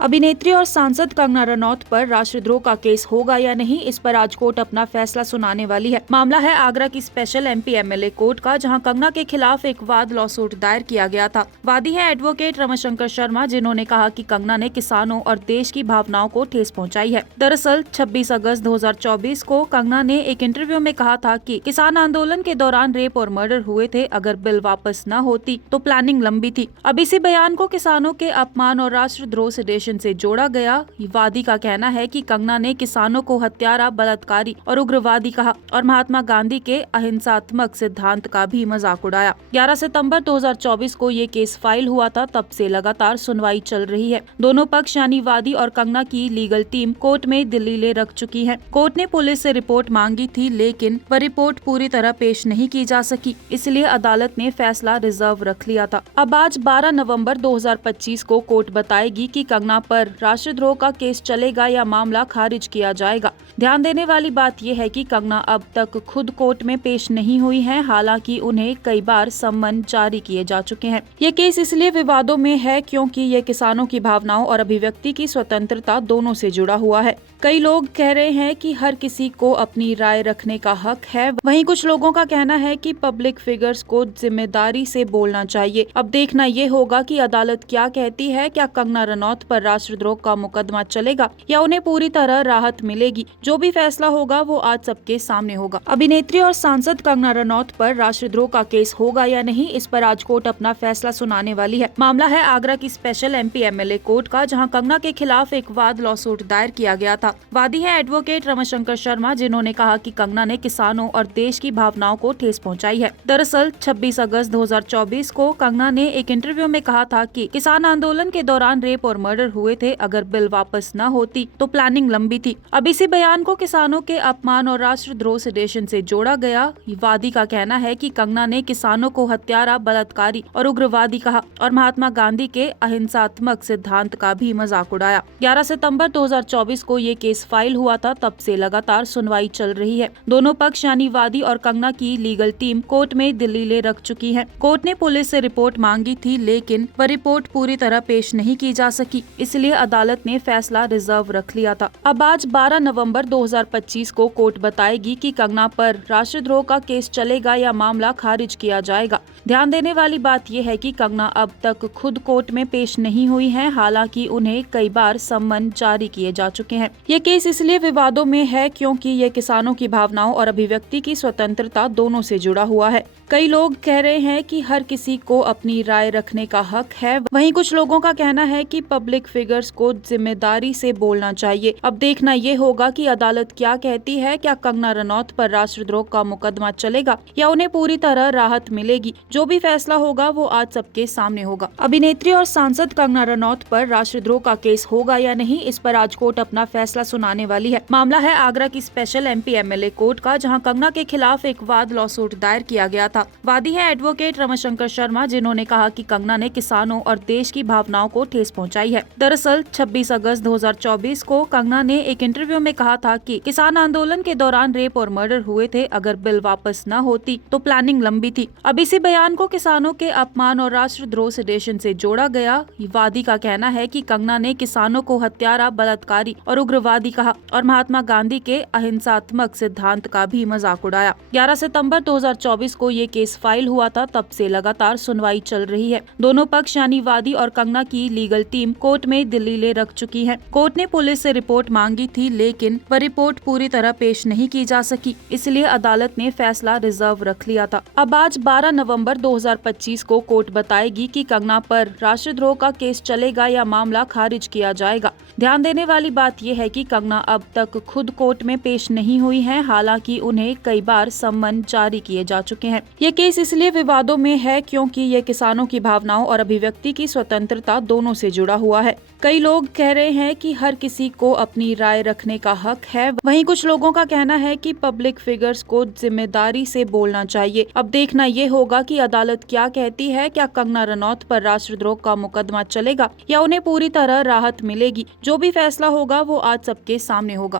अभिनेत्री और सांसद कंगना रनौत पर राष्ट्रद्रोह का केस होगा या नहीं, इस पर आज कोर्ट अपना फैसला सुनाने वाली है। मामला है आगरा की स्पेशल एमपी एमएलए कोर्ट का, जहां कंगना के खिलाफ एक वाद लॉसूट दायर किया गया था। वादी है एडवोकेट रमशंकर शर्मा, जिन्होंने कहा कि कंगना ने किसानों और देश की भावनाओं को ठेस पहुंचाई है। दरअसल 26 अगस्त 2024 को कंगना ने एक इंटरव्यू में कहा था कि किसान आंदोलन के दौरान रेप और मर्डर हुए थे। अगर बिल वापस न होती तो प्लानिंग लंबी थी। अब इसी बयान को किसानों के अपमान और राष्ट्रद्रोह से जोड़ा गया। वादी का कहना है कि कंगना ने किसानों को हत्यारा, बलात्कारी और उग्रवादी कहा और महात्मा गांधी के अहिंसात्मक सिद्धांत का भी मजाक उड़ाया। 11 सितंबर 2024 को ये केस फाइल हुआ था। तब से लगातार सुनवाई चल रही है। दोनों पक्ष यानी वादी और कंगना की लीगल टीम कोर्ट में दलीलें रख चुकी है। कोर्ट ने पुलिस से रिपोर्ट मांगी थी, लेकिन वह रिपोर्ट पूरी तरह पेश नहीं की जा सकी, इसलिए अदालत ने फैसला रिजर्व रख लिया था। अब आज 12 नवंबर 2025 को कोर्ट बताएगी कि कंगना पर राष्ट्रद्रोह का केस चलेगा या मामला खारिज किया जाएगा। ध्यान देने वाली बात यह है कि कंगना अब तक खुद कोर्ट में पेश नहीं हुई है, हालांकि उन्हें कई बार सम्मन जारी किए जा चुके हैं। ये केस इसलिए विवादों में है क्योंकि ये किसानों की भावनाओं और अभिव्यक्ति की स्वतंत्रता दोनों से जुड़ा हुआ है। कई लोग कह रहे हैं कि हर किसी को अपनी राय रखने का हक है। वहीं कुछ लोगों का कहना है कि पब्लिक फिगर्स को जिम्मेदारी से बोलना चाहिए। अब देखना ये होगा कि अदालत क्या कहती है। क्या कंगना रनौत पर राष्ट्रद्रोह का मुकदमा चलेगा या उन्हें पूरी तरह राहत मिलेगी? जो भी फैसला होगा वो आज सबके सामने होगा। अभिनेत्री और सांसद कंगना रनौत पर राष्ट्रद्रोह का केस होगा या नहीं, इस पर आज कोर्ट अपना फैसला सुनाने वाली है। मामला है आगरा की स्पेशल एमपी एमएलए कोर्ट का, जहां कंगना के खिलाफ एक वाद लॉसूट दायर किया गया था। वादी है एडवोकेट रमशंकर शर्मा, जिन्होंने कहा कि कंगना ने किसानों और देश की भावनाओं को ठेस पहुंचाई है। दरअसल 26 अगस्त 2024 को कंगना ने एक इंटरव्यू में कहा था कि किसान आंदोलन के दौरान रेप और मर्डर हुए थे। अगर बिल वापस न होती तो प्लानिंग लंबी थी। अब इसी बयान को किसानों के अपमान और राष्ट्रद्रोह से जोड़ा गया। वादी का कहना है कि कंगना ने किसानों को हत्यारा, बलात्कारी और उग्रवादी कहा और महात्मा गांधी के अहिंसात्मक सिद्धांत का भी मजाक उड़ाया। 11 सितंबर 2024 को ये केस फाइल हुआ था। तब से लगातार सुनवाई चल रही है। दोनों पक्ष यानी वादी और कंगना की लीगल टीम कोर्ट में दलीलें रख चुकी है। कोर्ट ने पुलिस से रिपोर्ट मांगी थी, लेकिन वह रिपोर्ट पूरी तरह पेश नहीं की जा सकी, इसलिए अदालत ने फैसला रिजर्व रख लिया था। अब आज 12 नवंबर 2025 को कोर्ट बताएगी कि कंगना पर राष्ट्रद्रोह का केस चलेगा या मामला खारिज किया जाएगा। ध्यान देने वाली बात यह है कि कंगना अब तक खुद कोर्ट में पेश नहीं हुई है, हालांकि उन्हें कई बार सम्मन जारी किए जा चुके हैं। ये केस इसलिए विवादों में है क्योंकि ये किसानों की भावनाओं और अभिव्यक्ति की स्वतंत्रता दोनों से जुड़ा हुआ है। कई लोग कह रहे हैं कि हर किसी को अपनी राय रखने का हक है। वहीं कुछ लोगों का कहना है कि पब्लिक फिगर्स को जिम्मेदारी से बोलना चाहिए। अब देखना ये होगा कि अदालत क्या कहती है। क्या कंगना रनौत पर राष्ट्रद्रोह का मुकदमा चलेगा या उन्हें पूरी तरह राहत मिलेगी? जो भी फैसला होगा वो आज सबके सामने होगा। अभिनेत्री और सांसद कंगना रनौत पर राष्ट्रद्रोह का केस होगा या नहीं, इस पर आज कोर्ट अपना फैसला सुनाने वाली है। मामला है आगरा की स्पेशल एमपी एमएलए कोर्ट का, जहां कंगना के खिलाफ एक वाद लॉसूट दायर किया गया था। वादी है एडवोकेट रमशंकर शर्मा, जिन्होंने कहा कि कंगना ने किसानों और देश की भावनाओं को ठेस पहुंचाई है। दरअसल 26 अगस्त 2024 को कंगना ने एक इंटरव्यू में कहा था कि किसान आंदोलन के दौरान रेप और मर्डर हुए थे। अगर बिल वापस न होती तो प्लानिंग लंबी थी। अब इसी बयान को किसानों के अपमान और राष्ट्रद्रोह से जोड़ा गया। वादी का कहना है कि कंगना ने किसानों को हत्यारा, बलात्कारी और उग्रवादी कहा और महात्मा गांधी के अहिंसात्मक सिद्धांत का भी मजाक उड़ाया। 11 सितंबर 2024 को ये केस फाइल हुआ था। तब से लगातार सुनवाई चल रही है। दोनों पक्ष यानी वादी और कंगना की लीगल टीम कोर्ट में दलीलें रख चुकी है। कोर्ट ने पुलिस से रिपोर्ट मांगी थी, लेकिन वह रिपोर्ट पूरी तरह पेश नहीं की जा सकी, इसलिए अदालत ने फैसला रिजर्व रख लिया था। अब आज 12 नवंबर 2025 को कोर्ट बताएगी कि कंगना पर राष्ट्रद्रोह का केस चलेगा या मामला खारिज किया जाएगा। ध्यान देने वाली बात यह है कि कंगना अब तक खुद कोर्ट में पेश नहीं हुई है, हालांकि उन्हें कई बार सम्मन जारी किए जा चुके हैं। ये केस इसलिए विवादों में है क्योंकि ये किसानों की भावनाओं और अभिव्यक्ति की स्वतंत्रता दोनों से जुड़ा हुआ है। कई लोग कह रहे हैं कि हर किसी को अपनी राय रखने का हक है। वहीं कुछ लोगों का कहना है कि पब्लिक फिगर्स को जिम्मेदारी से बोलना चाहिए। अब देखना ये होगा कि अदालत क्या कहती है। क्या कंगना रनौत पर राष्ट्रद्रोह का मुकदमा चलेगा या उन्हें पूरी तरह राहत मिलेगी? जो भी फैसला होगा वो आज सबके सामने होगा।